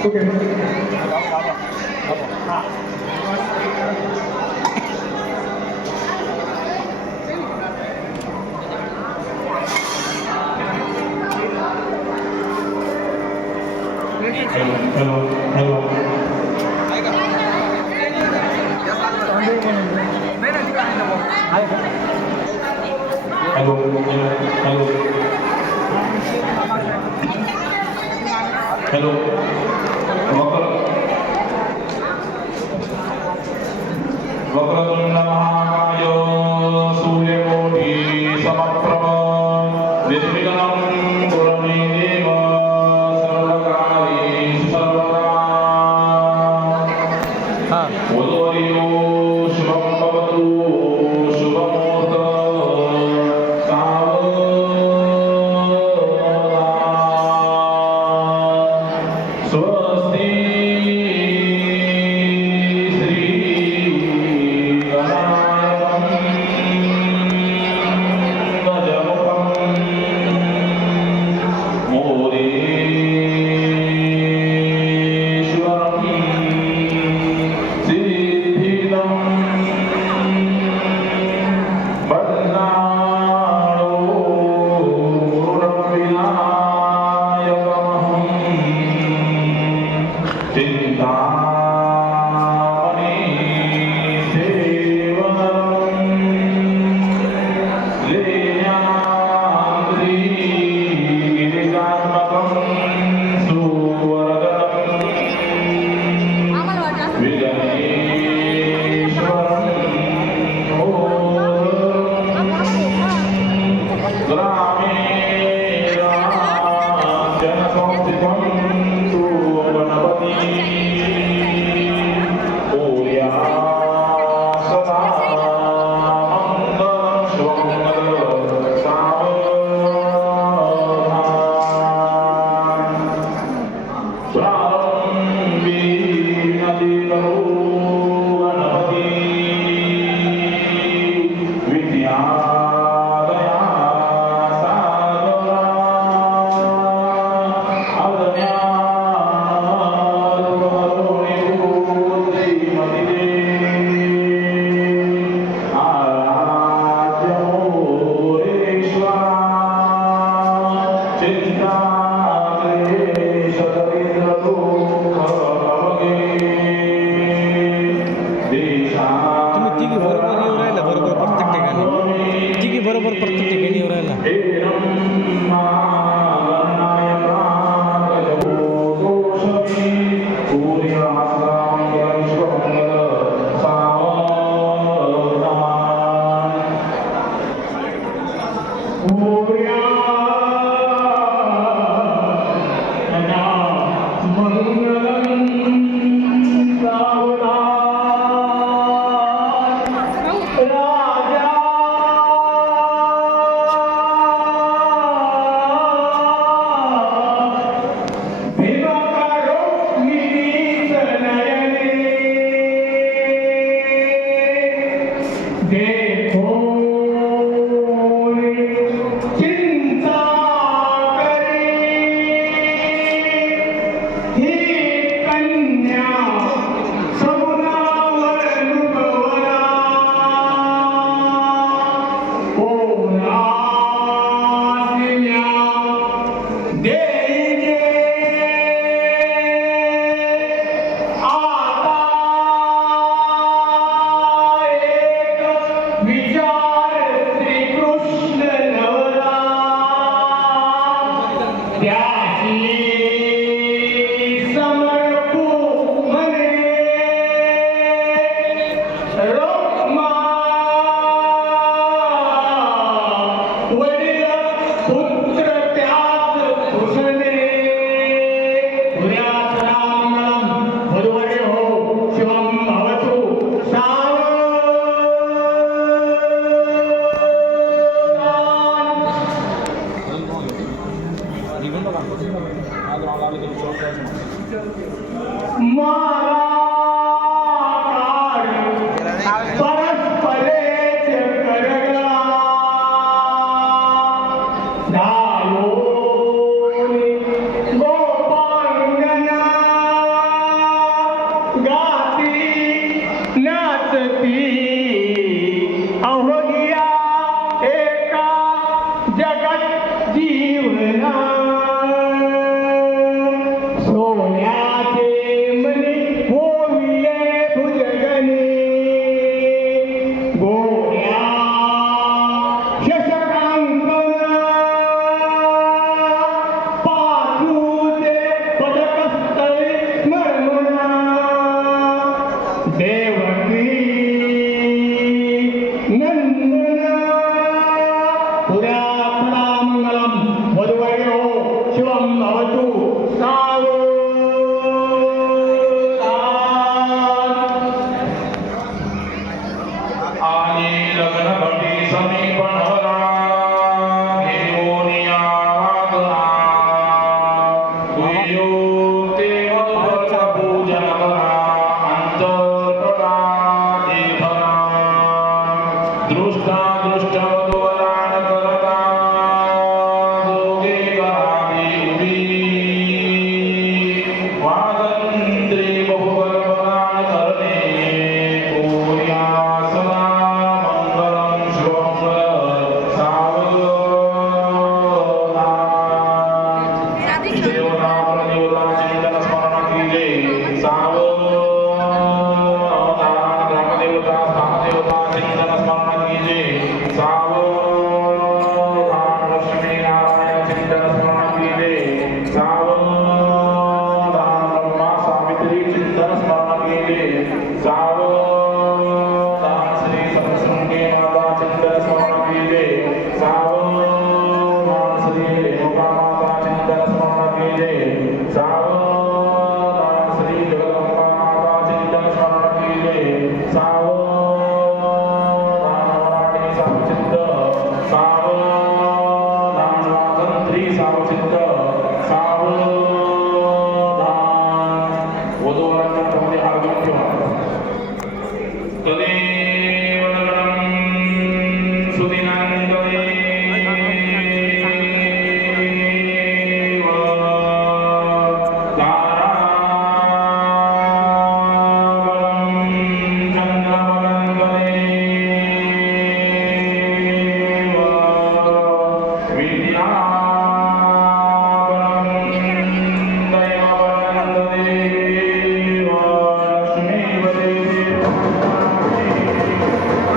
okay hello hello hello hello hello वक्रतुंड महाकाय सूर्यकोटि समप्रभ निर्विघ्नं कुरु मे देव सर्वकार्येषु सर्वदा उदोरियो शुभं भवतु शुभमुहूर्त स्वस्ति तुर्या सदा मंगलम वधुवैरो शिवम भवतु आली लग्न घटी समीपन दृष्टा दृष्ट वधुवराण करता दोघे गादी वादंद्री बहुबलपराण करणे कोर्या सदा मंगलम शुभमंगल सावधान देवता प्रदेवता चिंतन स्मरण कीजे सावधान ग्रामदेवता स्थानदेवता चिंतन स्मरण कीजे सावधान लक्ष्मी नारायण चिंतन स्मरण कीजे सावधान ब्रह्मा सावित्री चिंतन स्मरण कीजे सावधान श्री सरस्वती माता चिंतन स्मरण कीजे सावधान श्री रेणुका माता चिंतन स्मरण कीजे सावधान श्री जगदम्बा माता चिंतन स्मरण कीजे सावधान मराठी सावचित्त सावधान वाजंत्री सावचित्त सावधान वधूवरांच्या प्रमाणे आगमन ठेवा तदेव लग्नं सुदिनं तदेव ताराबलं चन्द्रबलं तदेव विद्याबलं दैवबलं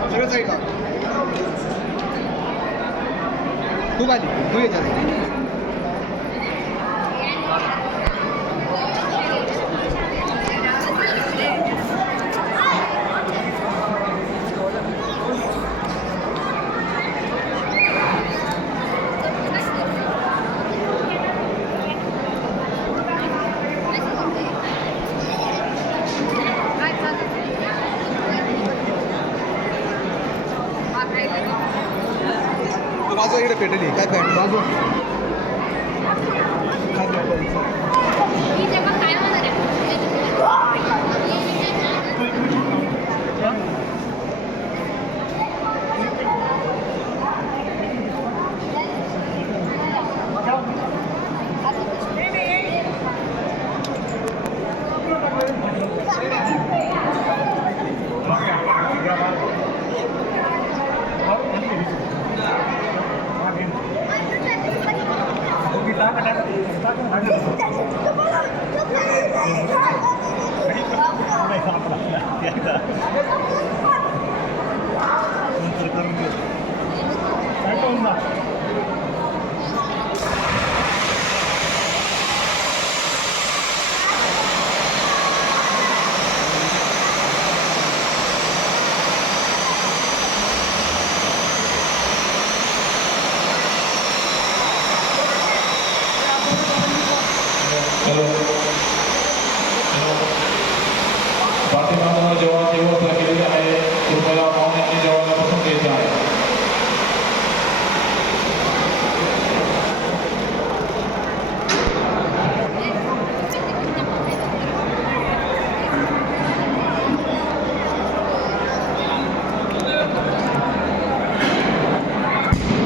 तदेव लक्ष्मीवदेव तू बाजी तू ये जा बाजू इकडे पेटली काय काय बाजू Kita